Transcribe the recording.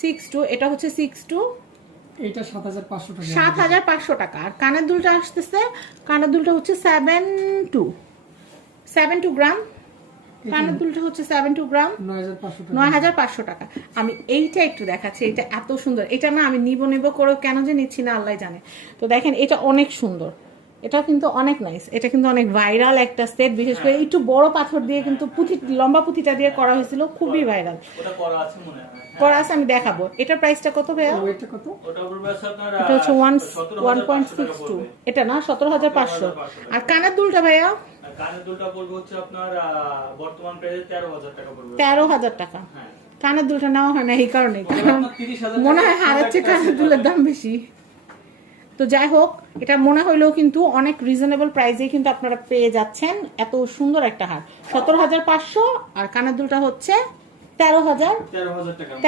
6.2 এটা হচ্ছে 6.2 এটা 7500 টাকা 7500 টাকা। আর কানের দুলটা আসতেছে, কানের দুলটা হচ্ছে 72 গ্রাম, কানের দুলটা হচ্ছে 72 গ্রাম 9500 টাকা। আমি এইটা একটু দেখাচ্ছি, এটা এত সুন্দর, এটা না আমি নিব করে কেন যে নিচ্ছি না আল্লাহ জানে। তো দেখেন এটা অনেক সুন্দর, এটা কিন্তু অনেক নাইস, এটা কিন্তু অনেক ভাইরাল একটা সেট, বিশেষ করে একটু বড় পাথর দিয়ে কিন্তু পুঁথি, লম্বা পুঁথিটা দিয়ে করা হয়েছিল, খুবই ভাইরাল করা আছে। আমি দেখাবো এটার প্রাইসটা কত ভাইয়া? এটা কত? এটা হচ্ছে 1.62, এটা না 17500। আর কানের দুলটা ভাইয়া? কানের দুলটা পড়বে হচ্ছে আপনার বর্তমান প্রাইসে 13000 টাকা পড়বে। 13000 টাকা। কানের দুলটা নেওয়া হয় না এই কারণে, মনে হয় হারাচ্ছে কানের দুলের দাম বেশি। তো যাই হোক, এটা মনে হইলেও কিন্তু অনেক রিজনেবল প্রাইসে কিন্তু আপনারা পেয়ে যাচ্ছেন এত সুন্দর একটা হার। 17500 আর কানের দুলটা হচ্ছে 13000 টাকা।